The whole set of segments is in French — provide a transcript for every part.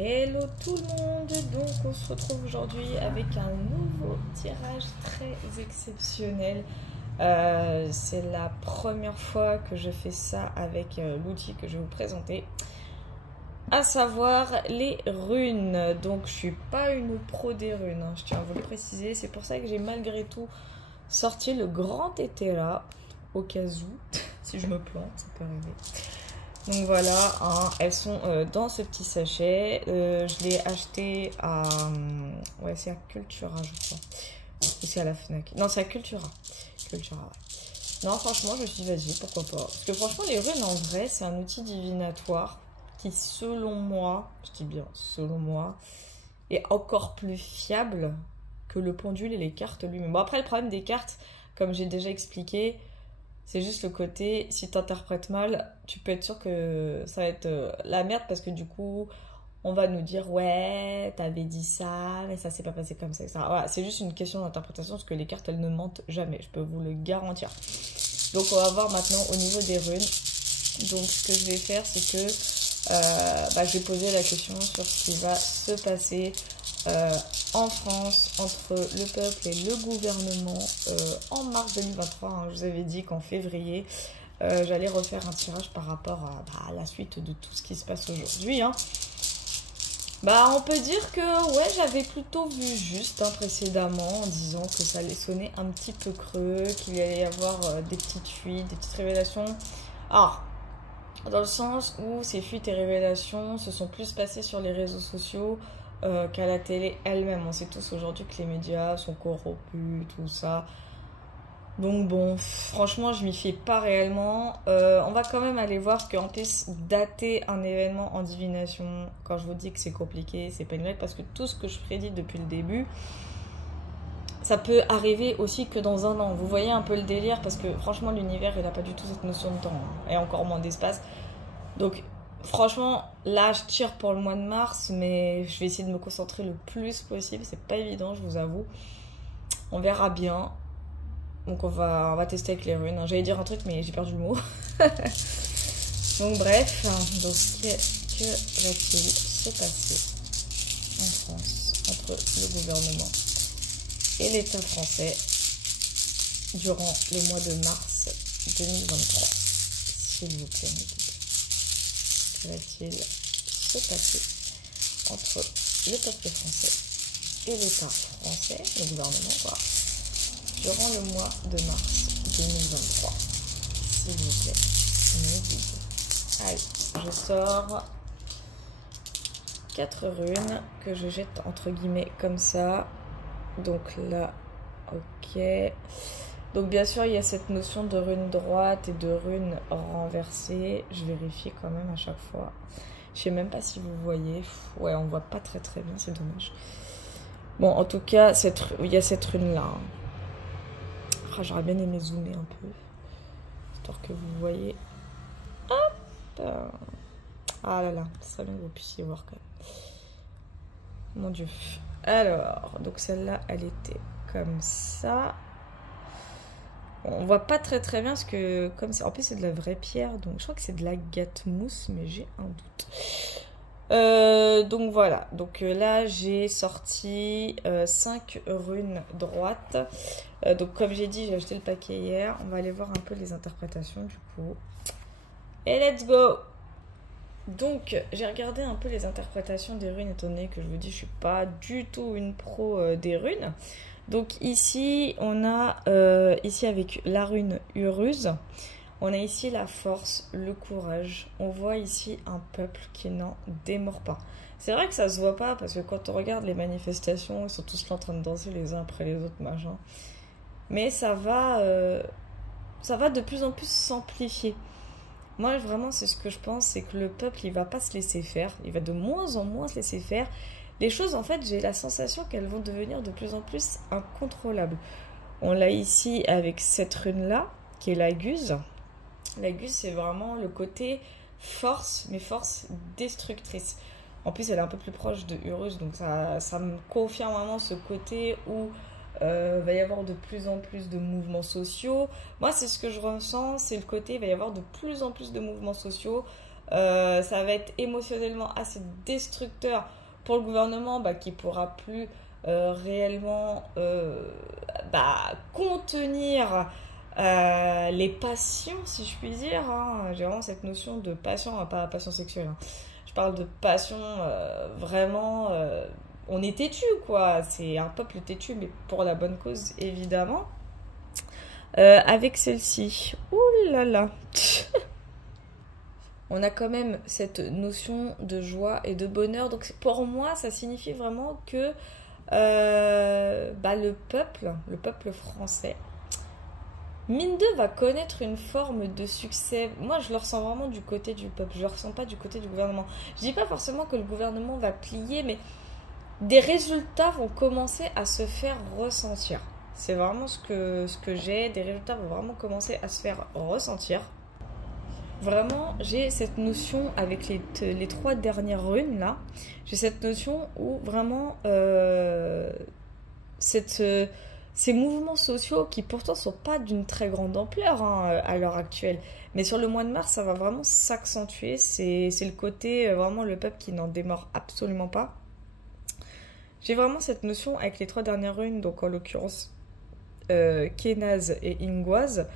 Hello tout le monde, donc on se retrouve aujourd'hui avec un nouveau tirage très exceptionnel. C'est la première fois que je fais ça avec l'outil que je vais vous présenter, à savoir les runes. Donc je suis pas une pro des runes, hein, je tiens à vous le préciser, c'est pour ça que j'ai malgré tout sorti le grand été là, au cas où, si je me plante, ça peut arriver. Donc voilà, hein, elles sont dans ce petit sachet. Je l'ai acheté à... ouais, c'est à Cultura, je crois. Ou c'est à la Fnac. Non, c'est à Cultura. Cultura, ouais. Non, franchement, je me suis dit, vas-y, pourquoi pas. Parce que franchement, les runes, en vrai, c'est un outil divinatoire qui, selon moi, je dis bien selon moi, est encore plus fiable que le pendule et les cartes lui-même. Bon, après, le problème des cartes, comme j'ai déjà expliqué, c'est juste le côté, si tu interprètes mal, tu peux être sûr que ça va être la merde parce que du coup, on va nous dire ouais, t'avais dit ça, mais ça s'est pas passé comme ça, etc. Voilà, c'est juste une question d'interprétation parce que les cartes, elles ne mentent jamais, je peux vous le garantir. Donc, on va voir maintenant au niveau des runes. Donc, ce que je vais faire, c'est que je vais poser la question sur ce qui va se passer en France entre le peuple et le gouvernement en mars 2023. Hein. Je vous avais dit qu'en février, j'allais refaire un tirage par rapport à la suite de tout ce qui se passe aujourd'hui. Hein. On peut dire que ouais, j'avais plutôt vu juste précédemment en disant que ça allait sonner un petit peu creux, qu'il allait y avoir des petites fuites, des petites révélations. Alors, dans le sens où ces fuites et révélations se sont plus passées sur les réseaux sociaux qu'à la télé elle-même. On sait tous aujourd'hui que les médias sont corrompus, tout ça. Donc bon, franchement, je m'y fie pas réellement. On va quand même aller voir qu'en plus, dater un événement en divination, quand je vous dis que c'est compliqué, c'est pas une blague, parce que tout ce que je prédis depuis le début, ça peut arriver aussi que dans un an. Vous voyez un peu le délire, parce que franchement, l'univers, il n'a pas du tout cette notion de temps, hein, et encore moins d'espace. Donc, franchement, là, je tire pour le mois de mars, mais je vais essayer de me concentrer le plus possible. C'est pas évident, je vous avoue. On verra bien. Donc, on va tester avec les runes. J'allais dire un truc, mais j'ai perdu le mot. Donc, bref. Donc, que va-t-il se passer en France entre le gouvernement et l'État français durant le mois de mars 2023? S'il vous plaît, mes guides. Que va-t-il se passer entre le peuple français et l'État français, le gouvernement, quoi, durant le mois de mars 2023? S'il vous plaît, mes guides. Allez, je sors 4 runes que je jette entre guillemets comme ça. Donc là, ok. Donc bien sûr, il y a cette notion de rune droite et de rune renversée. Je vérifie quand même à chaque fois. Je sais même pas si vous voyez. Ouais, on voit pas très très bien, c'est dommage. Bon, en tout cas, il y a cette rune-là. Ah, j'aurais bien aimé zoomer un peu. Histoire que vous voyez. Hop. Ah là là, ça serait bien que vous puissiez voir quand même. Mon Dieu. Alors, donc celle-là, elle était comme ça. On voit pas très très bien parce que comme en plus c'est de la vraie pierre, donc je crois que c'est de la gâte-mousse, mais j'ai un doute. Donc voilà, donc là j'ai sorti 5 runes droites. Donc comme j'ai dit, j'ai acheté le paquet hier. On va aller voir un peu les interprétations du coup. Et let's go! Donc j'ai regardé un peu les interprétations des runes, étant donné que je vous dis je suis pas du tout une pro des runes. Donc ici, on a, ici avec la rune Uruz, on a ici la force, le courage. On voit ici un peuple qui n'en démord pas. C'est vrai que ça se voit pas, parce que quand on regarde les manifestations, ils sont tous là en train de danser les uns après les autres, machin. Mais ça va de plus en plus s'amplifier. Moi, vraiment, c'est ce que je pense, c'est que le peuple, il va pas se laisser faire. Il va de moins en moins se laisser faire. Les choses, en fait, j'ai la sensation qu'elles vont devenir de plus en plus incontrôlables. On l'a ici avec cette rune-là, qui est la Guse. La Guse, c'est vraiment le côté force, mais force destructrice. En plus, elle est un peu plus proche de Uruz, donc ça me confirme vraiment ce côté où va y avoir de plus en plus de mouvements sociaux. Moi, c'est ce que je ressens, c'est le côté, il va y avoir de plus en plus de mouvements sociaux. Ça va être émotionnellement assez destructeur pour le gouvernement qui pourra plus réellement contenir les passions, si je puis dire. Hein. J'ai vraiment cette notion de passion, pas passion sexuelle. Hein. Je parle de passion vraiment. On est têtu, quoi. C'est un peuple têtu, mais pour la bonne cause, évidemment. Avec celle-ci. Ouh là là. On a quand même cette notion de joie et de bonheur. Donc pour moi, ça signifie vraiment que le peuple français, mine de, va connaître une forme de succès. Moi, je le ressens vraiment du côté du peuple. Je le ressens pas du côté du gouvernement. Je dis pas forcément que le gouvernement va plier, mais des résultats vont commencer à se faire ressentir. C'est vraiment ce que j'ai. Des résultats vont vraiment commencer à se faire ressentir. Vraiment, j'ai cette notion avec les 3 dernières runes là. J'ai cette notion où vraiment ces mouvements sociaux qui pourtant sont pas d'une très grande ampleur à l'heure actuelle, mais sur le mois de mars, ça va vraiment s'accentuer. C'est le côté vraiment le peuple qui n'en démord absolument pas. J'ai vraiment cette notion avec les 3 dernières runes, donc en l'occurrence Kénaz et Ingoise.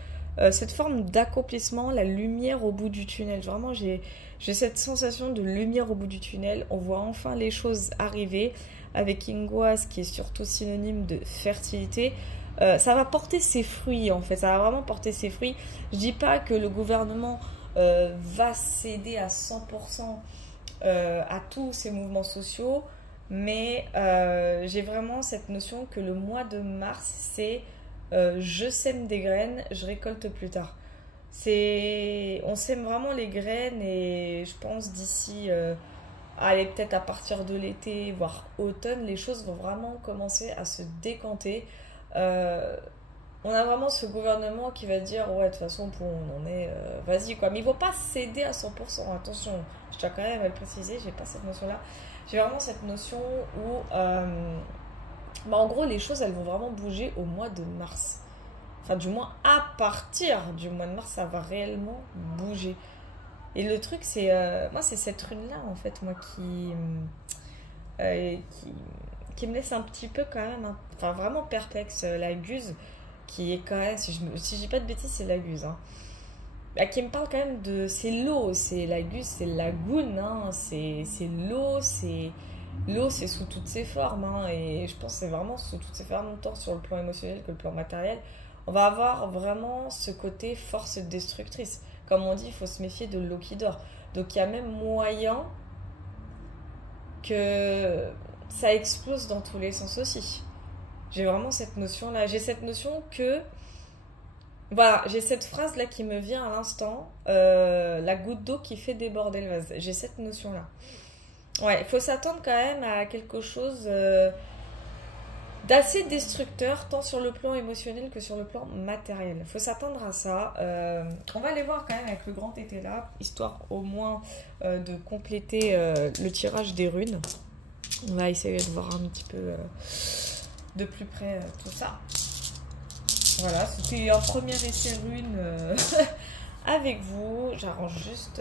Cette forme d'accomplissement, la lumière au bout du tunnel. Vraiment, j'ai cette sensation de lumière au bout du tunnel. On voit enfin les choses arriver. Avec Ingoise, qui est surtout synonyme de fertilité, ça va porter ses fruits, en fait. Ça va vraiment porter ses fruits. Je dis pas que le gouvernement va céder à 100% à tous ces mouvements sociaux, mais j'ai vraiment cette notion que le mois de mars, c'est... je sème des graines, je récolte plus tard. On sème vraiment les graines et je pense d'ici, peut-être à partir de l'été, voire automne, les choses vont vraiment commencer à se décanter. On a vraiment ce gouvernement qui va dire ouais, de toute façon, on en est, vas-y quoi. Mais ils ne vont pas céder à 100%. Attention, je tiens quand même à le préciser, j'ai pas cette notion-là. J'ai vraiment cette notion où... en gros, les choses, elles vont vraiment bouger au mois de mars. Enfin, du moins, à partir du mois de mars, ça va réellement bouger. Et le truc, c'est... moi, c'est cette rune-là, en fait, moi, qui me laisse un petit peu, quand même... vraiment perplexe. La Guse, qui est quand même... Si je dis pas de bêtises, c'est la Guse. Hein. Qui me parle quand même de... C'est l'eau, c'est la Guse, c'est la lagoune. Hein. C'est l'eau, c'est... L'eau, c'est sous toutes ses formes, hein, et je pense que c'est vraiment sous toutes ses formes, tant sur le plan émotionnel que le plan matériel. On va avoir vraiment ce côté force destructrice. Comme on dit, il faut se méfier de l'eau qui dort. Donc il y a même moyen que ça explose dans tous les sens aussi. J'ai vraiment cette notion-là. J'ai cette notion que... Voilà, j'ai cette phrase-là qui me vient à l'instant. La goutte d'eau qui fait déborder le vase. J'ai cette notion-là. Ouais, il faut s'attendre quand même à quelque chose d'assez destructeur, tant sur le plan émotionnel que sur le plan matériel. Il faut s'attendre à ça. On va aller voir quand même avec le grand été là, histoire au moins de compléter le tirage des runes. On va essayer de voir un petit peu de plus près tout ça. Voilà, c'était un premier essai rune avec vous. J'arrange juste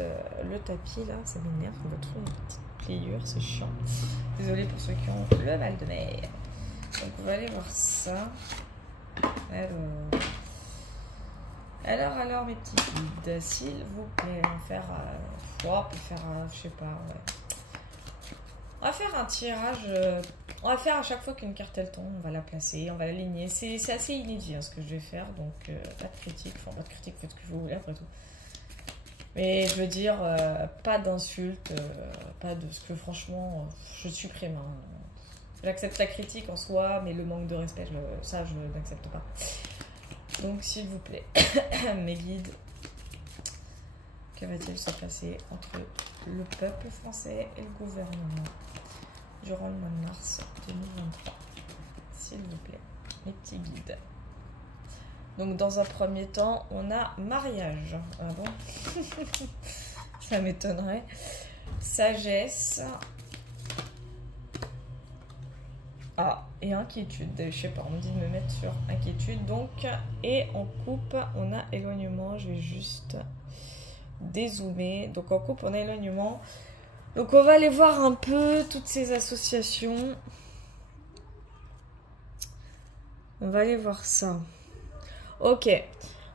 le tapis là, ça m'énerve, on va trouver une petite pliure, c'est chiant. Désolée pour ceux qui ont le mal de mer. Donc on va aller voir ça. Alors mes petits guides, s'il vous plaît, on va faire, je sais pas, ouais. On va faire un tirage, on va faire à chaque fois qu'une carte elle tombe, on va la placer, on va l'aligner. C'est assez inédit ce que je vais faire, donc pas de critique, faites ce que vous voulez après tout. Mais je veux dire, pas d'insultes, pas de ce que franchement, je supprime. Hein. J'accepte la critique en soi, mais le manque de respect, ça je n'accepte pas. Donc s'il vous plaît, mes guides, que va-t-il se passer entre le peuple français et le gouvernement durant le mois de mars 2023? S'il vous plaît, mes petits guides. Donc dans un premier temps, on a mariage. Ah bon? Ça m'étonnerait. Sagesse. Ah, et inquiétude. Je sais pas, on me dit de me mettre sur inquiétude. Donc, et en coupe, on a éloignement. Je vais juste dézoomer. Donc en coupe, en éloignement. Donc on va aller voir un peu toutes ces associations. On va aller voir ça. Ok,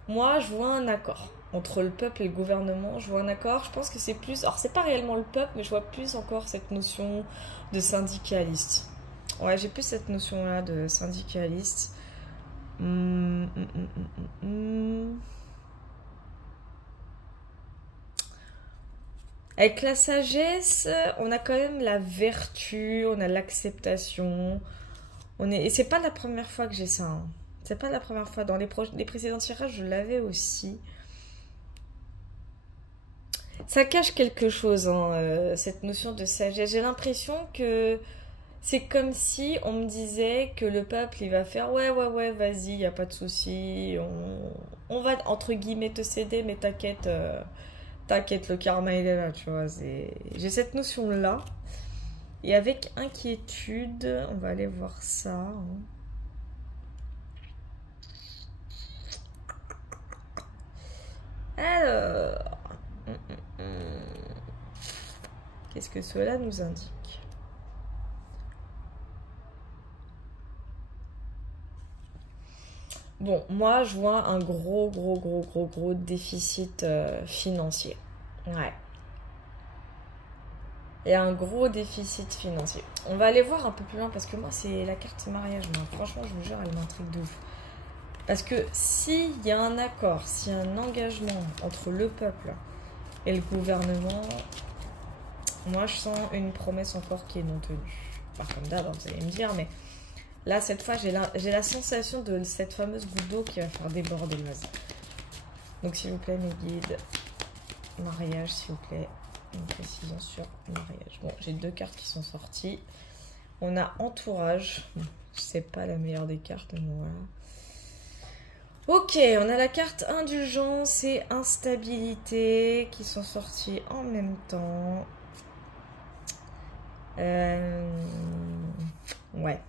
moi je vois un accord entre le peuple et le gouvernement. Je vois un accord, je pense que c'est plus... Alors c'est pas réellement le peuple, mais je vois plus encore cette notion de syndicaliste. Ouais, j'ai plus cette notion-là de syndicaliste. Avec la sagesse, on a quand même la vertu, on a l'acceptation. Et c'est pas la première fois que j'ai ça. Hein. C'est pas la première fois. Dans les précédents tirages, je l'avais aussi. Ça cache quelque chose, hein, cette notion de sagesse. J'ai l'impression que c'est comme si on me disait que le peuple, il va faire ouais, vas-y, y a pas de souci. On va, entre guillemets, te céder, mais t'inquiète, t'inquiète, le karma, il est là, tu vois. J'ai cette notion-là. Et avec inquiétude, on va aller voir ça. Hein. Alors, qu'est-ce que cela nous indique? Bon, moi, je vois un gros déficit financier. Ouais. Il y a un gros déficit financier. On va aller voir un peu plus loin parce que moi, c'est la carte mariage. Moi. Franchement, je vous jure, elle m'intrigue de ouf. Parce que s'il y a un accord, s'il y a un engagement entre le peuple et le gouvernement, moi, je sens une promesse encore qui est non tenue. Enfin, comme d'hab, vous allez me dire, mais là, cette fois, j'ai la sensation de cette fameuse goutte d'eau qui va faire déborder le vase. Donc, s'il vous plaît, mes guides, mariage, s'il vous plaît. Une précision sur mariage. Bon, j'ai 2 cartes qui sont sorties. On a entourage. C'est pas la meilleure des cartes, mais bon, voilà. Ok, on a la carte indulgence et instabilité qui sont sorties en même temps. Ouais. Ouais.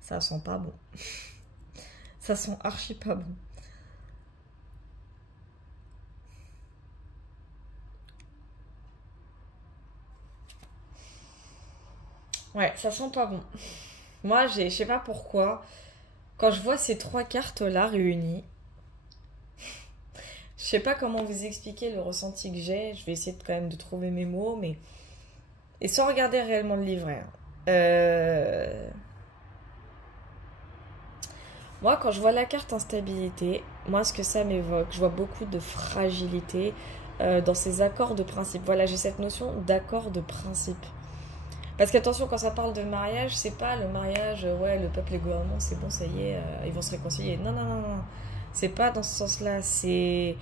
Ça sent pas bon. Ça sent archi pas bon. Ouais, ça sent pas bon. Moi, je sais pas pourquoi, quand je vois ces 3 cartes-là réunies, je sais pas comment vous expliquer le ressenti que j'ai. Je vais essayer quand même de trouver mes mots, mais... Et sans regarder réellement le livret. Moi, quand je vois la carte instabilité, moi, ce que ça m'évoque, je vois beaucoup de fragilité dans ces accords de principe. Voilà, j'ai cette notion d'accord de principe. Parce qu'attention, quand ça parle de mariage, c'est pas le mariage, ouais, le peuple et le gouvernement, c'est bon, ça y est, ils vont se réconcilier. Non. C'est pas dans ce sens-là. C'est...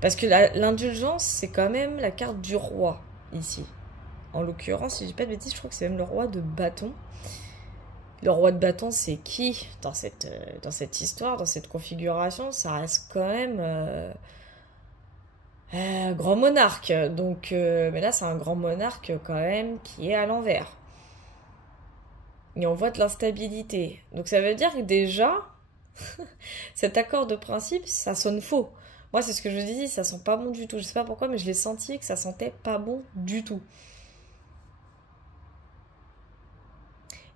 Parce que l'indulgence, c'est quand même la carte du roi, ici. En l'occurrence, si je dis pas de bêtises, je crois que c'est même le roi de bâton. Le roi de bâton, c'est qui dans cette histoire, dans cette configuration? Ça reste quand même... grand monarque, donc mais là c'est un grand monarque quand même qui est à l'envers. Et on voit de l'instabilité. Donc ça veut dire que déjà, cet accord de principe, ça sonne faux. Moi c'est ce que je dis, ça sent pas bon du tout. Je sais pas pourquoi, mais je l'ai senti que ça sentait pas bon du tout.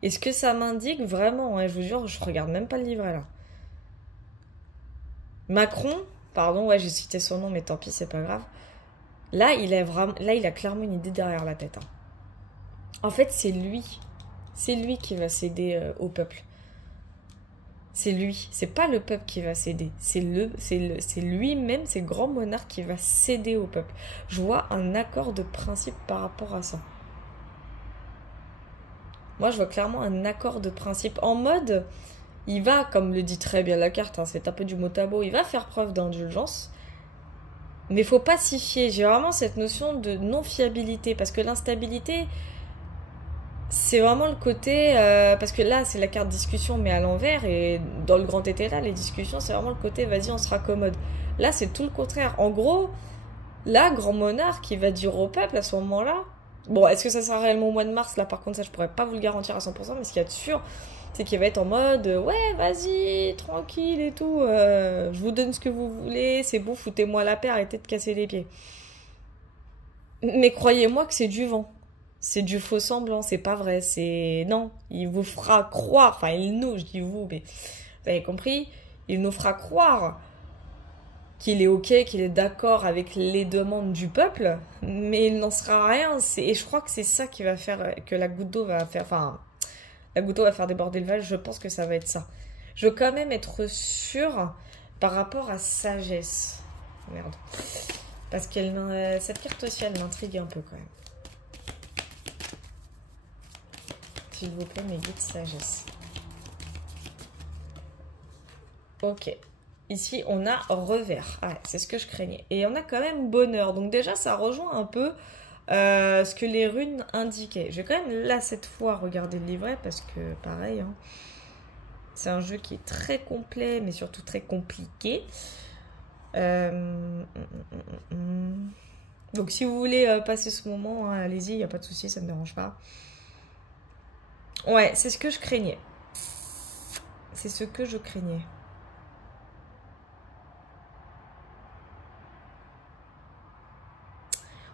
Et ce que ça m'indique vraiment, hein, je vous jure, je regarde même pas le livret là. Macron, pardon, ouais j'ai cité son nom, mais tant pis, c'est pas grave. Là, il a clairement une idée derrière la tête. Hein. En fait, c'est lui qui va céder au peuple. C'est lui. C'est pas le peuple qui va céder. C'est lui-même, c'est le grand monarque qui va céder au peuple. Je vois un accord de principe par rapport à ça. Moi, je vois clairement un accord de principe en mode, il va, comme le dit très bien la carte, hein, c'est un peu du mot à mot, il va faire preuve d'indulgence. Mais faut pas s'y fier. J'ai vraiment cette notion de non-fiabilité. Parce que l'instabilité, c'est vraiment le côté... parce que là, c'est la carte discussion, mais à l'envers. Et dans le grand été là, les discussions, c'est vraiment le côté vas-y, on se raccommode. Là, c'est tout le contraire. En gros, là, grand monarque, il va dire au peuple à ce moment-là... Bon, est-ce que ça sera réellement au mois de mars? Là, par contre, ça, je pourrais pas vous le garantir à 100%. Mais ce qu'il y a de sûr, C'est qu'il va être en mode ouais, vas-y, tranquille et tout, je vous donne ce que vous voulez, c'est bon, foutez-moi la paix, arrêtez de casser les pieds. Mais croyez-moi que c'est du vent. C'est du faux semblant, c'est pas vrai, c'est... Non, il vous fera croire, enfin il nous, je dis vous, mais vous avez compris, il nous fera croire qu'il est ok, qu'il est d'accord avec les demandes du peuple, mais il n'en sera rien. Et je crois que c'est ça qui va faire que la goutte d'eau va faire... Enfin, la goutte d'eau va faire déborder le vase, je pense que ça va être ça. Je veux quand même être sûre par rapport à sagesse. Merde. Parce qu'elle, cette carte aussi, elle m'intrigue un peu quand même. S'il vous plaît, mes guides sagesse. Ok. Ici, on a revers. Ah, c'est ce que je craignais. Et on a quand même bonheur. Donc déjà, ça rejoint un peu ce que les runes indiquaient. Je vais quand même, là, cette fois, regarder le livret parce que, pareil, hein, c'est un jeu qui est très complet, mais surtout très compliqué. Donc, si vous voulez passer ce moment, hein, allez-y, il n'y a pas de souci, ça ne me dérange pas. Ouais, c'est ce que je craignais. C'est ce que je craignais.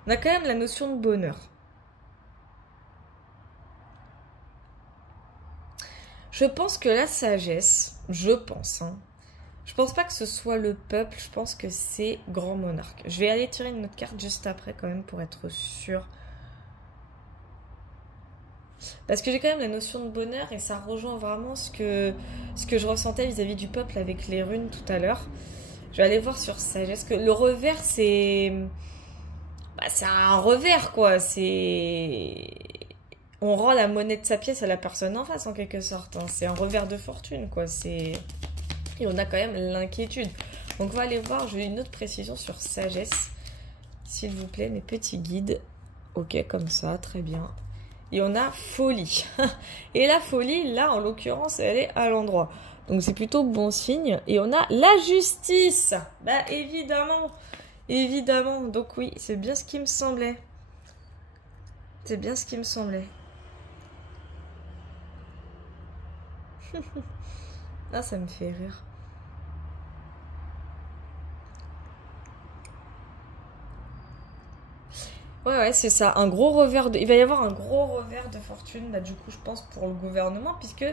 On a quand même la notion de bonheur. Je pense que la sagesse, je pense pas que ce soit le peuple, je pense que c'est Grand Monarque. Je vais aller tirer une autre carte juste après quand même pour être sûre. Parce que j'ai quand même la notion de bonheur et ça rejoint vraiment ce que je ressentais vis-à-vis du peuple avec les runes tout à l'heure. Je vais aller voir sur sagesse. Que le revers, c'est... Bah, c'est un revers, quoi. C'est... On rend la monnaie de sa pièce à la personne en face, en quelque sorte. Hein. C'est un revers de fortune, quoi. C'est... Et on a quand même l'inquiétude. Donc, on va aller voir. Je veux une autre précision sur sagesse. S'il vous plaît, mes petits guides. Ok, comme ça, très bien. Et on a folie. Et la folie, là, en l'occurrence, elle est à l'endroit. Donc, c'est plutôt bon signe. Et on a la justice. Bah, évidemment. Évidemment. Donc, oui, c'est bien ce qui me semblait. C'est bien ce qui me semblait. Ah, ça me fait rire. Ouais, c'est ça. Un gros revers de... Il va y avoir un gros revers de fortune, là, du coup, je pense, pour le gouvernement, puisque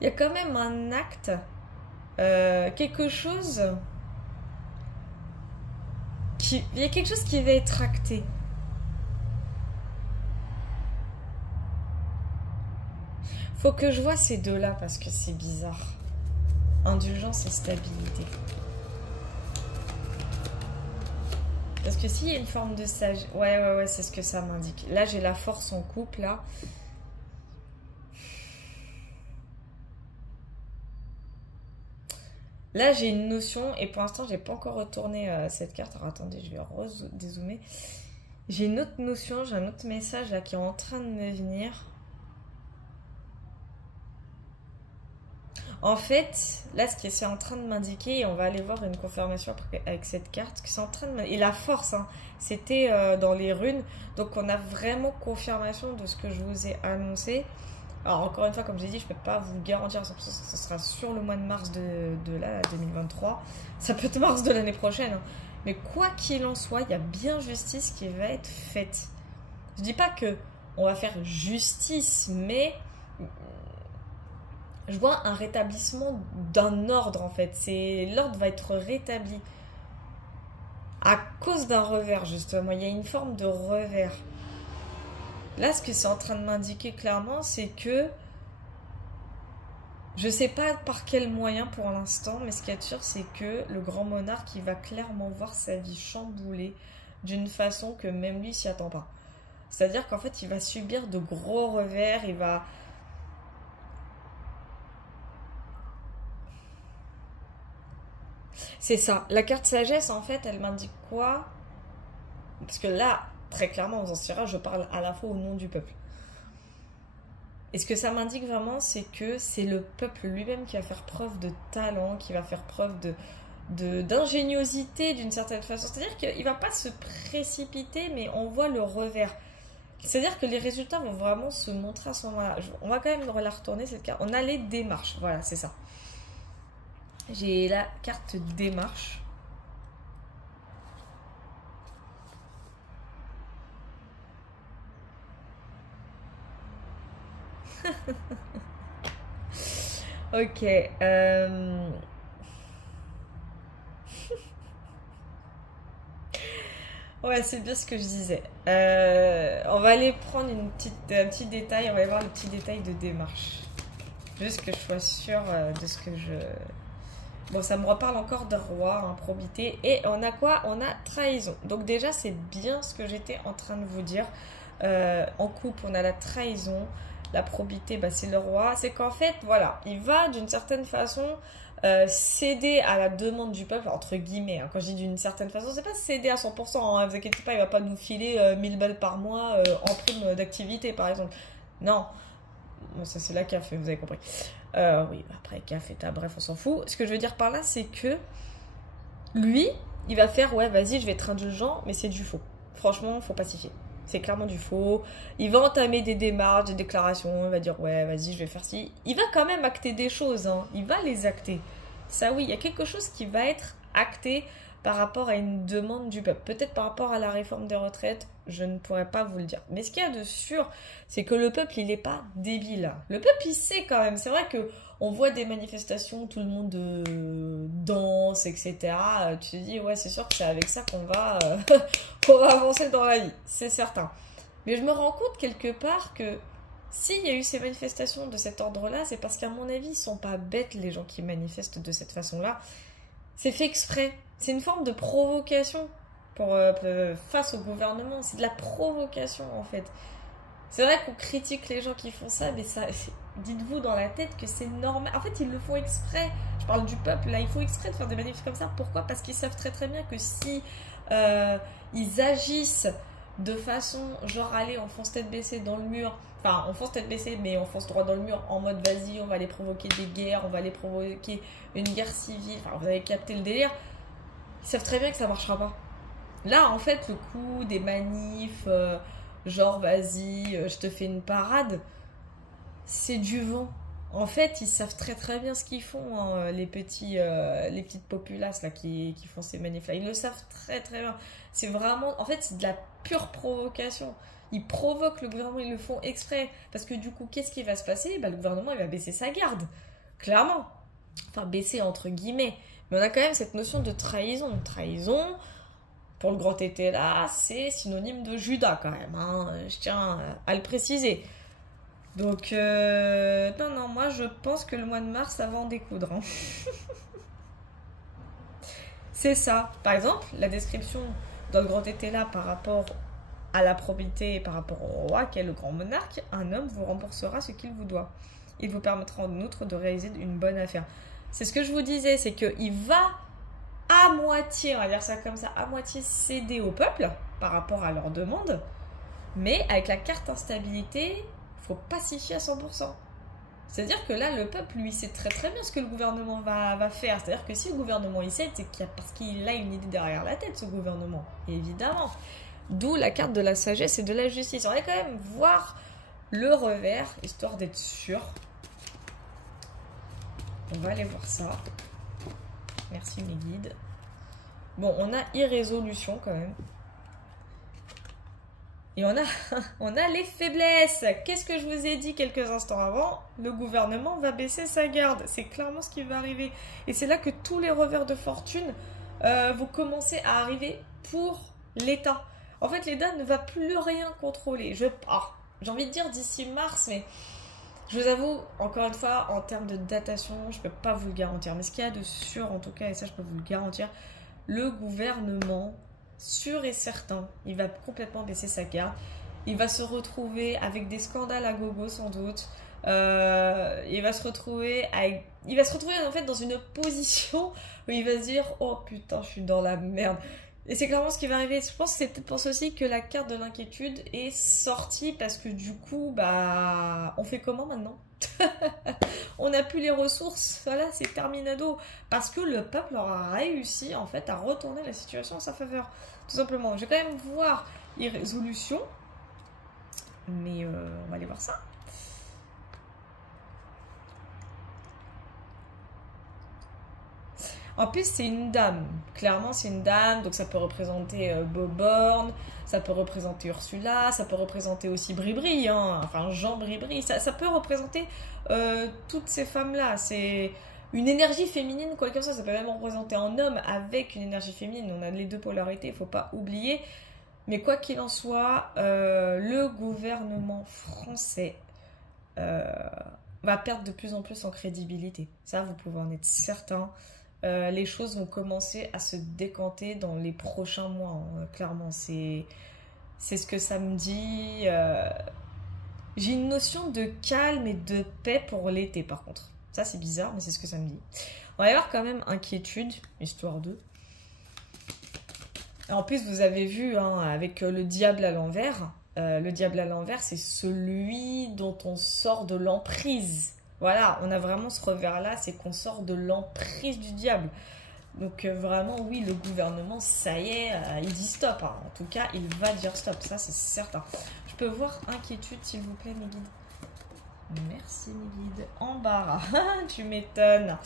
il y a quand même un acte, quelque chose qui... Il y a quelque chose qui va être acté. Faut que je vois ces deux-là, parce que c'est bizarre. Indulgence et stabilité. Parce que s'il y a une forme de sage... Ouais, c'est ce que ça m'indique. Là, j'ai la force en couple, là. Là, j'ai une notion, et pour l'instant, j'ai pas encore retourné cette carte. Alors, attendez, je vais dézoomer. J'ai une autre notion, j'ai un autre message, là, qui est en train de me venir. En fait, là, ce qui est en train de m'indiquer, et on va aller voir une confirmation après avec cette carte, que c'est en train de et la force, hein, c'était dans les runes, donc on a vraiment confirmation de ce que je vous ai annoncé. Alors encore une fois, comme j'ai dit, je ne peux pas vous garantir, ce sera sur le mois de mars de là, 2023, ça peut être mars de l'année prochaine, hein. Mais quoi qu'il en soit, il y a bien justice qui va être faite. Je dis pas que on va faire justice, mais... Je vois un rétablissement d'un ordre, en fait. L'ordre va être rétabli. À cause d'un revers, justement. Il y a une forme de revers. Là, ce que c'est en train de m'indiquer clairement, c'est que... Je ne sais pas par quel moyen pour l'instant, mais ce qui est sûr, c'est que le grand monarque, il va clairement voir sa vie chamboulée d'une façon que même lui s'y attend pas. C'est-à-dire qu'en fait, il va subir de gros revers, il va... C'est ça. La carte sagesse, en fait, elle m'indique quoi? Parce que là, très clairement, aux anciens, je parle à la fois au nom du peuple. Et ce que ça m'indique vraiment, c'est que c'est le peuple lui-même qui va faire preuve de talent, qui va faire preuve d'ingéniosité d'une certaine façon. C'est-à-dire qu'il ne va pas se précipiter, mais on voit le revers. C'est-à-dire que les résultats vont vraiment se montrer à ce moment-là. On va quand même la retourner, cette carte. On a les démarches. Voilà, c'est ça. J'ai la carte démarche. Ok. Ouais, c'est bien ce que je disais. On va aller prendre un petit détail. On va aller voir le petit détail de démarche. Juste que je sois sûre de ce que je... Bon, ça me reparle encore de roi, hein, probité. Et on a quoi? On a trahison. Donc déjà, c'est bien ce que j'étais en train de vous dire. En couple, on a la trahison. La probité, bah, c'est le roi. C'est qu'en fait, voilà, il va d'une certaine façon céder à la demande du peuple, entre guillemets. Hein. Quand je dis d'une certaine façon, c'est pas céder à 100%. Hein, vous inquiétez pas, il va pas nous filer 1000 balles par mois en prime d'activité, par exemple. Non. Bon, ça, c'est la CAF, vous avez compris. Oui, après, CAF et ta, bref, on s'en fout. Ce que je veux dire par là, c'est que lui, il va faire, ouais, vas-y, je vais être indulgent, mais c'est du faux. Franchement, faut pacifier. C'est clairement du faux. Il va entamer des démarches, des déclarations. Il va dire, ouais, vas-y, je vais faire ci. Il va quand même acter des choses. Hein. Il va les acter. Ça, oui, il y a quelque chose qui va être acté par rapport à une demande du peuple. Peut-être par rapport à la réforme des retraites, je ne pourrais pas vous le dire. Mais ce qu'il y a de sûr, c'est que le peuple, il n'est pas débile. Le peuple, il sait quand même. C'est vrai que on voit des manifestations, tout le monde danse, etc. Tu te dis, ouais, c'est sûr que c'est avec ça qu'on va, qu'on va avancer dans la vie. C'est certain. Mais je me rends compte quelque part que s'il y a eu ces manifestations de cet ordre-là, c'est parce qu'à mon avis, ils sont pas bêtes, les gens qui manifestent de cette façon-là. C'est fait exprès. C'est une forme de provocation face au gouvernement. C'est de la provocation, en fait. C'est vrai qu'on critique les gens qui font ça, mais ça, dites-vous dans la tête que c'est normal. En fait, ils le font exprès. Je parle du peuple, là. Il faut exprès de faire des manifs comme ça. Pourquoi? Parce qu'ils savent très très bien que si ils agissent de façon, genre, allez, on fonce tête baissée dans le mur. Enfin, on fonce tête baissée, mais on fonce droit dans le mur en mode, vas-y, on va aller provoquer des guerres, on va aller provoquer une guerre civile. Enfin, vous avez capté le délire. Ils savent très bien que ça marchera pas. Là, en fait, le coup des manifs... genre vas-y, je te fais une parade, c'est du vent. En fait, ils savent très très bien ce qu'ils font, hein, les petites populaces là qui font ces manifs là. Ils le savent très très bien. C'est vraiment, en fait, c'est de la pure provocation. Ils provoquent le gouvernement, ils le font exprès. Parce que du coup, qu'est-ce qui va se passer? Bah, le gouvernement, il va baisser sa garde. Clairement. Enfin, baisser entre guillemets. Mais on a quand même cette notion de trahison. Trahison... Pour le grand tété là, c'est synonyme de Judas quand même, hein. Je tiens à le préciser. Donc, non, moi je pense que le mois de mars, ça va en découdre. Hein. C'est ça. Par exemple, la description dans le grand tété là par rapport à la probité et par rapport au roi, qui est le grand monarque, un homme vous remboursera ce qu'il vous doit. Il vous permettra en outre de réaliser une bonne affaire. C'est ce que je vous disais, c'est qu'il va... à moitié, on va dire ça comme ça, à moitié céder au peuple par rapport à leurs demandes, mais avec la carte instabilité, il faut pacifier à 100%. C'est-à-dire que là, le peuple, lui, sait très très bien ce que le gouvernement va faire. C'est-à-dire que si le gouvernement il sait, c'est parce qu'il a une idée derrière la tête, ce gouvernement, évidemment. D'où la carte de la sagesse et de la justice. On va quand même voir le revers, histoire d'être sûr. On va aller voir ça. Merci mes guides. Bon, on a irrésolution quand même. Et on a les faiblesses. Qu'est-ce que je vous ai dit quelques instants avant? Le gouvernement va baisser sa garde. C'est clairement ce qui va arriver. Et c'est là que tous les revers de fortune vont commencer à arriver pour l'État. En fait, l'État ne va plus rien contrôler. J'ai envie de dire d'ici mars, mais... Je vous avoue, encore une fois, en termes de datation, je ne peux pas vous le garantir. Mais ce qu'il y a de sûr, en tout cas, et ça je peux vous le garantir, le gouvernement, sûr et certain, il va complètement baisser sa garde. Il va se retrouver avec des scandales à gogo sans doute. Il va se retrouver en fait dans une position où il va se dire « Oh putain, je suis dans la merde ». Et c'est clairement ce qui va arriver. Je pense que c'est peut-être pour ceci que la carte de l'inquiétude est sortie parce que du coup, bah, on fait comment maintenant? On n'a plus les ressources. Voilà, c'est terminado. Parce que le peuple aura réussi en fait à retourner la situation en sa faveur. Tout simplement. Je vais quand même voir irrésolution. Mais on va aller voir ça. En plus, c'est une dame. Clairement, c'est une dame. Donc, ça peut représenter Boborn, ça peut représenter Ursula, ça peut représenter aussi Bribri, hein. Enfin, Jean Bribri. Ça peut représenter toutes ces femmes-là. C'est une énergie féminine, quoi comme ça. Ça peut même représenter un homme avec une énergie féminine. On a les deux polarités, il ne faut pas oublier. Mais quoi qu'il en soit, le gouvernement français va perdre de plus en plus en crédibilité. Ça, vous pouvez en être certain. Les choses vont commencer à se décanter dans les prochains mois, hein. Clairement, c'est ce que ça me dit. J'ai une notion de calme et de paix pour l'été, par contre. Ça, c'est bizarre, mais c'est ce que ça me dit. On va y avoir quand même inquiétude, histoire de... En plus, vous avez vu, hein, avec le diable à l'envers. Le diable à l'envers, c'est celui dont on sort de l'emprise. Voilà, on a vraiment ce revers-là, c'est qu'on sort de l'emprise du diable. Donc vraiment, oui, le gouvernement, ça y est, il dit stop, hein. En tout cas, il va dire stop, ça c'est certain. Je peux voir inquiétude, s'il vous plaît, mes guides. Merci, mes guides. Embarras, tu m'étonnes.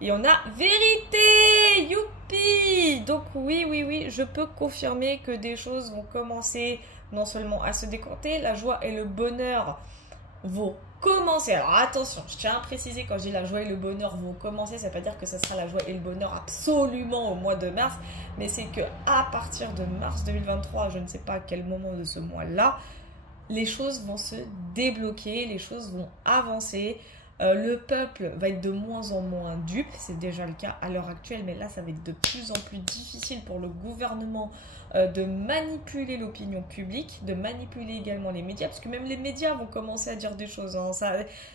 Et on a vérité, youpi. Donc oui, je peux confirmer que des choses vont commencer non seulement à se décanter, la joie et le bonheur vont commencer. Alors attention, je tiens à préciser, quand je dis la joie et le bonheur vont commencer, ça ne veut pas dire que ça sera la joie et le bonheur absolument au mois de mars, mais c'est que à partir de mars 2023, je ne sais pas à quel moment de ce mois-là, les choses vont se débloquer, les choses vont avancer. Le peuple va être de moins en moins dupe, c'est déjà le cas à l'heure actuelle, mais là ça va être de plus en plus difficile pour le gouvernement de manipuler l'opinion publique, de manipuler également les médias, parce que même les médias vont commencer à dire des choses, hein.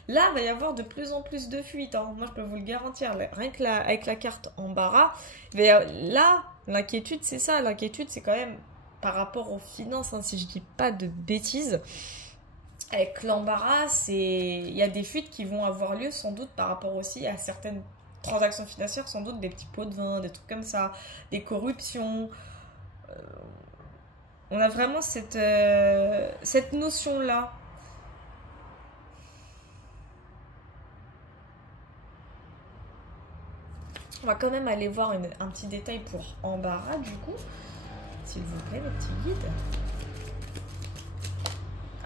Là il va y avoir de plus en plus de fuites, hein. Moi je peux vous le garantir, rien que avec la carte embarras, là l'inquiétude c'est ça, l'inquiétude c'est quand même par rapport aux finances, hein, si je dis pas de bêtises. Avec l'embarras, il y a des fuites qui vont avoir lieu sans doute par rapport aussi à certaines transactions financières, sans doute des petits pots de vin, des trucs comme ça, des corruptions. On a vraiment cette notion-là. On va quand même aller voir un petit détail pour embarras du coup. S'il vous plaît, les petits guides.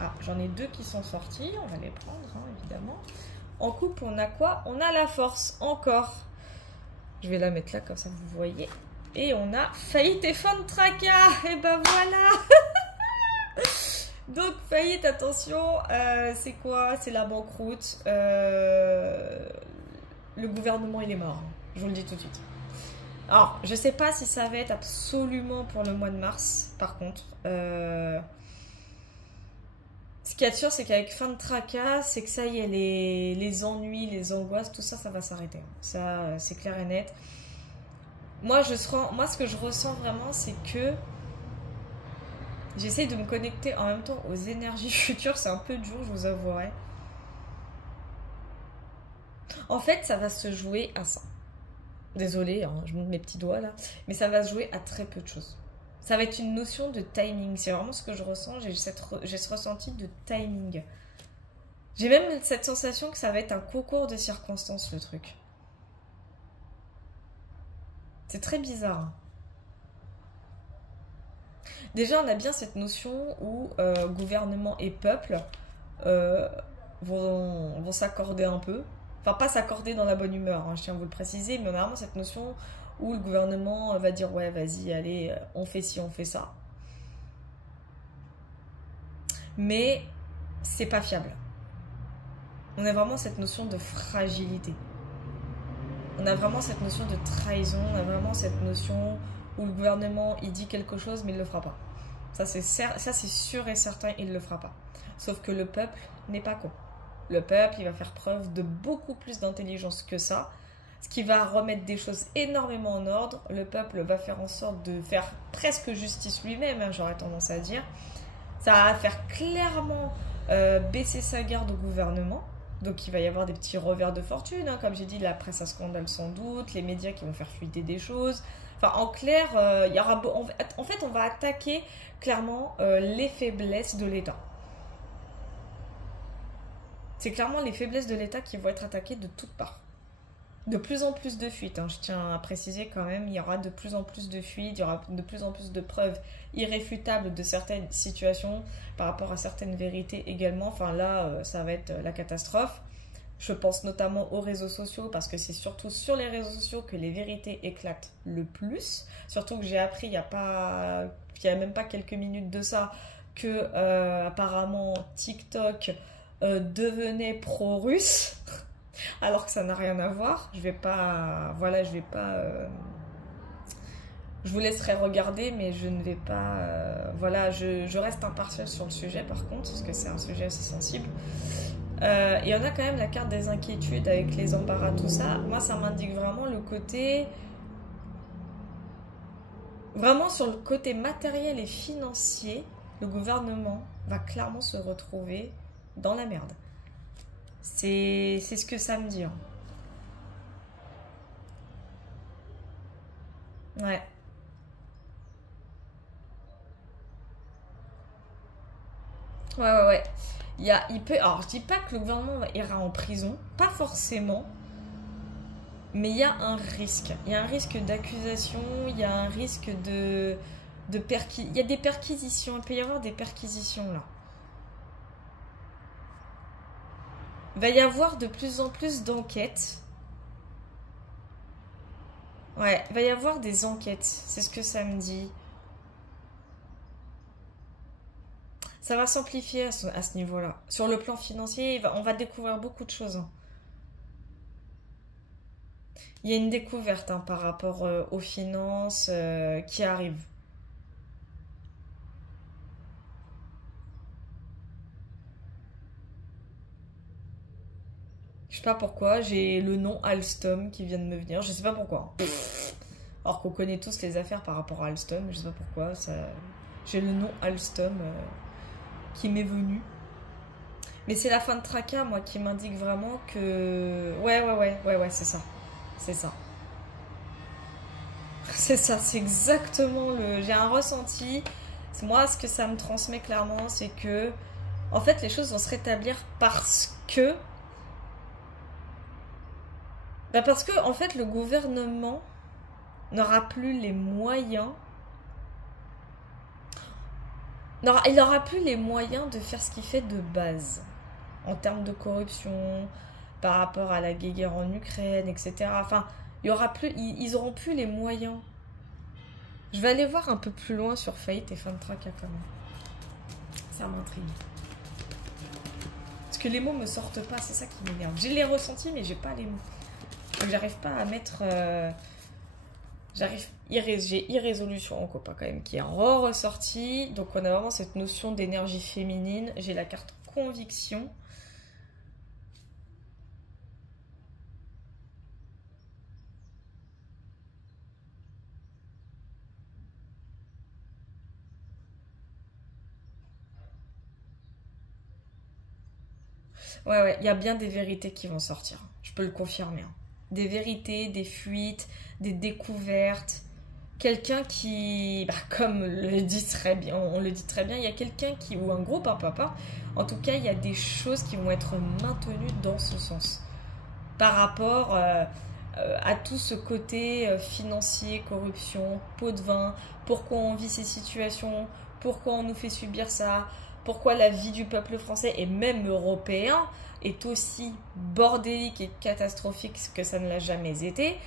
Ah, j'en ai deux qui sont sortis, on va les prendre, hein, évidemment. En coupe, on a quoi? On a la force, encore. Je vais la mettre là, comme ça vous voyez. Et on a faillite et fin de tracas. Et ben voilà. Donc, faillite, attention, c'est quoi? C'est la banqueroute. Le gouvernement, il est mort. Je vous le dis tout de suite. Alors, je sais pas si ça va être absolument pour le mois de mars, par contre. Ce qu'il y a de sûr, c'est qu'avec fin de tracas, c'est que ça y est, les ennuis, les angoisses, tout ça, ça va s'arrêter. Ça, c'est clair et net. Moi, ce que je ressens vraiment, c'est que j'essaie de me connecter en même temps aux énergies futures. C'est un peu dur, je vous avouerai. En fait, ça va se jouer à ça. Désolée, hein, je monte mes petits doigts là. Mais ça va se jouer à très peu de choses. Ça va être une notion de timing. C'est vraiment ce que je ressens. J'ai ce ressenti de timing. J'ai même cette sensation que ça va être un concours de circonstances, le truc. C'est très bizarre. Déjà, on a bien cette notion où gouvernement et peuple vont s'accorder un peu. Enfin, pas s'accorder dans la bonne humeur, hein, je tiens à vous le préciser, mais on a vraiment cette notion où le gouvernement va dire « Ouais, vas-y, allez, on fait ci, on fait ça. » Mais c'est pas fiable. On a vraiment cette notion de fragilité. On a vraiment cette notion de trahison, on a vraiment cette notion où le gouvernement, il dit quelque chose, mais il ne le fera pas. Ça, c'est sûr et certain, il ne le fera pas. Sauf que le peuple n'est pas con. Le peuple, il va faire preuve de beaucoup plus d'intelligence que ça, ce qui va remettre des choses énormément en ordre. Le peuple va faire en sorte de faire presque justice lui-même, hein, j'aurais tendance à dire. Ça va faire clairement baisser sa garde au gouvernement. Donc il va y avoir des petits revers de fortune, hein, comme j'ai dit, la presse à scandale sans doute, les médias qui vont faire fuiter des choses. Enfin, en clair, il y aura en fait, on va attaquer clairement les faiblesses de l'État. C'est clairement les faiblesses de l'État qui vont être attaquées de toutes parts. De plus en plus de fuites, hein. Je tiens à préciser quand même, il y aura de plus en plus de fuites, il y aura de plus en plus de preuves irréfutables de certaines situations par rapport à certaines vérités également. Enfin là, ça va être la catastrophe. Je pense notamment aux réseaux sociaux parce que c'est surtout sur les réseaux sociaux que les vérités éclatent le plus. Surtout que j'ai appris il y a même pas quelques minutes de ça que apparemment TikTok devenait pro-russe. Alors que ça n'a rien à voir. Je vous laisserai regarder, mais je ne vais pas... je reste impartiale sur le sujet par contre, parce que c'est un sujet assez sensible. Et on a quand même la carte des inquiétudes avec les embarras, tout ça. Moi, ça m'indique vraiment le côté... Vraiment sur le côté matériel et financier, le gouvernement va clairement se retrouver dans la merde. C'est ce que ça me dit. Hein. Ouais. Ouais. Alors, je dis pas que le gouvernement ira en prison, pas forcément, mais il y a un risque. Il y a un risque d'accusation, il y a un risque il y a des perquisitions, il peut y avoir des perquisitions là. Il va y avoir de plus en plus d'enquêtes. Ouais, il va y avoir des enquêtes, c'est ce que ça me dit. Ça va s'amplifier à ce niveau-là. Sur le plan financier, on va découvrir beaucoup de choses. Hein. Il y a une découverte hein, par rapport aux finances qui arrive. Je sais pas pourquoi, j'ai le nom Alstom qui vient de me venir. Je sais pas pourquoi. Alors qu'on connaît tous les affaires par rapport à Alstom, je sais pas pourquoi. J'ai le nom Alstom qui m'est venu. Mais c'est la fin de Traka, moi, qui m'indique vraiment que... Ouais, c'est ça. C'est ça. C'est ça, c'est exactement le... J'ai un ressenti. Moi, ce que ça me transmet clairement, c'est que... En fait, les choses vont se rétablir parce que... parce que, en fait, le gouvernement n'aura plus les moyens... Il n'aura plus les moyens de faire ce qu'il fait de base. En termes de corruption, par rapport à la guerre en Ukraine, etc. Enfin, ils auront plus les moyens. Je vais aller voir un peu plus loin sur Fate et Fantraka quand même. Ça m'intrigue. Parce que les mots me sortent pas, c'est ça qui m'énerve. J'ai les ressentis, mais j'ai pas les mots. Donc j'arrive pas à mettre... J'ai irrésolution en copain quand même qui est ressorti. Donc on a vraiment cette notion d'énergie féminine. J'ai la carte conviction. Ouais, il y a bien des vérités qui vont sortir. Je peux le confirmer. Hein. Des vérités, des fuites, des découvertes. Quelqu'un qui, comme le dit très bien, on le dit très bien, il y a quelqu'un qui, ou un groupe, hein, papa. En tout cas, il y a des choses qui vont être maintenues dans ce sens. Par rapport à tout ce côté financier, corruption, pot de vin, pourquoi on vit ces situations, pourquoi on nous fait subir ça, pourquoi la vie du peuple français et même européen est aussi bordélique et catastrophique que ça ne l'a jamais été.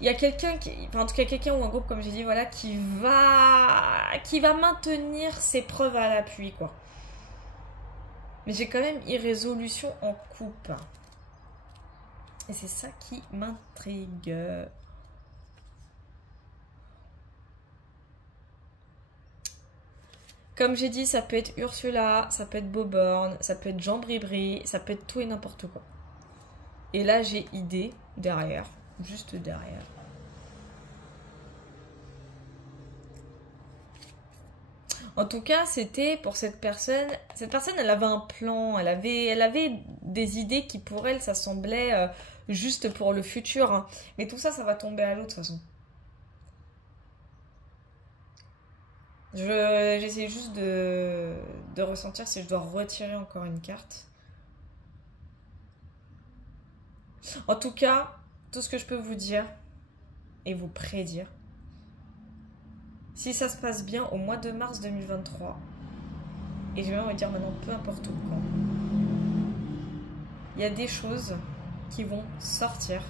Il y a quelqu'un en tout cas quelqu'un ou un groupe comme j'ai dit voilà qui va maintenir ses preuves à l'appui quoi. Mais j'ai quand même irrésolution en coupe. Et c'est ça qui m'intrigue. Comme j'ai dit, ça peut être Ursula, ça peut être Boborn, ça peut être Jean Bribri, ça peut être tout et n'importe quoi. Et là, j'ai idée derrière, juste derrière. En tout cas, c'était pour cette personne. Cette personne, elle avait un plan, elle avait des idées qui pour elle, ça semblait juste pour le futur. Hein. Mais tout ça, ça va tomber à l'eau de toute façon. J'essaie juste de ressentir si je dois retirer encore une carte. En tout cas, tout ce que je peux vous dire et vous prédire, si ça se passe bien au mois de mars 2023, et je vais vous dire maintenant, peu importe où, quand, il y a des choses qui vont sortir,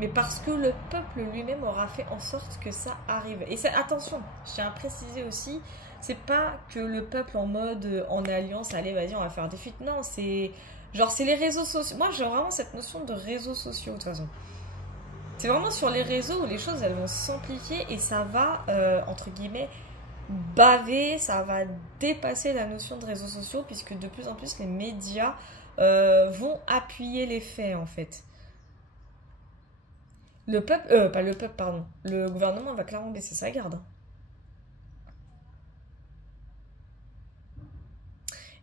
mais parce que le peuple lui-même aura fait en sorte que ça arrive. Et attention, je tiens à préciser aussi, c'est pas que le peuple en mode en alliance, allez vas-y on va faire des fuites, non, c'est genre c'est les réseaux sociaux. Moi j'ai vraiment cette notion de réseaux sociaux de toute façon. C'est vraiment sur les réseaux où les choses elles vont s'amplifier et ça va, entre guillemets, baver, ça va dépasser la notion de réseaux sociaux puisque de plus en plus les médias vont appuyer les faits en fait. Le peuple, pas le peuple, pardon, le gouvernement va clairement baisser sa garde. Hein.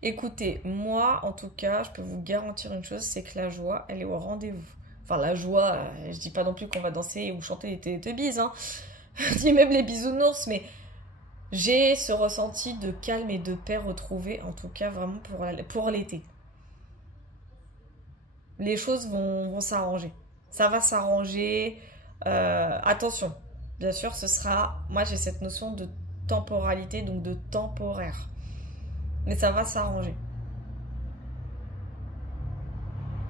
Écoutez, moi en tout cas, je peux vous garantir une chose, c'est que la joie, elle est au rendez-vous. Enfin la joie, je dis pas non plus qu'on va danser ou chanter les Télétobies, hein. Je dis même les bisounours, mais j'ai ce ressenti de calme et de paix retrouvé, en tout cas vraiment pour l'été. Les choses vont s'arranger. Ça va s'arranger. Attention, bien sûr, ce sera... Moi, j'ai cette notion de temporalité, donc de temporaire. Mais ça va s'arranger.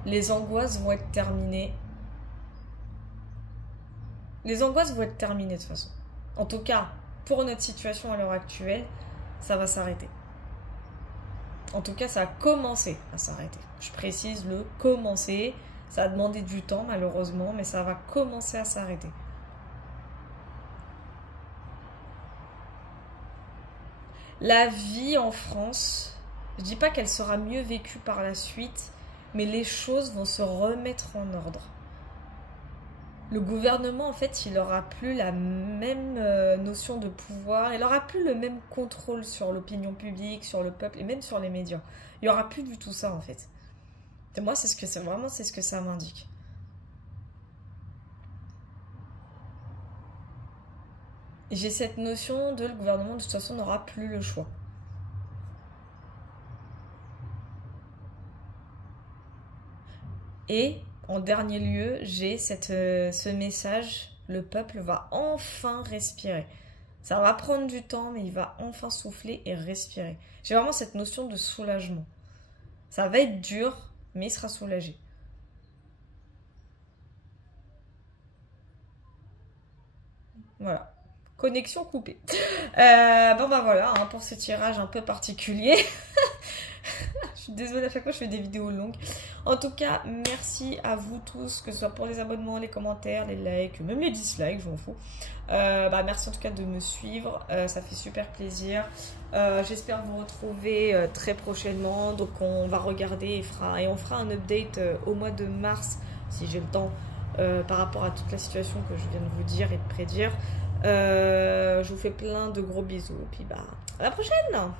Les angoisses vont être terminées. Les angoisses vont être terminées de toute façon. En tout cas, pour notre situation à l'heure actuelle, ça va s'arrêter. En tout cas, ça a commencé à s'arrêter. Je précise le commencer. Ça a demandé du temps, malheureusement, mais ça va commencer à s'arrêter. La vie en France, je dis pas qu'elle sera mieux vécue par la suite, mais les choses vont se remettre en ordre. Le gouvernement, en fait, il n'aura plus la même notion de pouvoir, il n'aura plus le même contrôle sur l'opinion publique, sur le peuple et même sur les médias. Il n'y aura plus du tout ça, en fait. Et moi, c'est ce que ça m'indique. Et j'ai cette notion de le gouvernement, de toute façon, n'aura plus le choix. Et, en dernier lieu, j'ai ce message, le peuple va enfin respirer. Ça va prendre du temps, mais il va enfin souffler et respirer. J'ai vraiment cette notion de soulagement. Ça va être dur, mais il sera soulagé. Voilà. Connexion coupée. Bon bah voilà, hein, pour ce tirage un peu particulier. Je suis désolée, à chaque fois je fais des vidéos longues. En tout cas, merci à vous tous, que ce soit pour les abonnements, les commentaires, les likes, même les dislikes, je m'en fous. Merci en tout cas de me suivre, ça fait super plaisir. J'espère vous retrouver très prochainement. Donc on va regarder et on fera un update au mois de mars, si j'ai le temps, par rapport à toute la situation que je viens de vous dire et de prédire. Je vous fais plein de gros bisous. Et puis à la prochaine!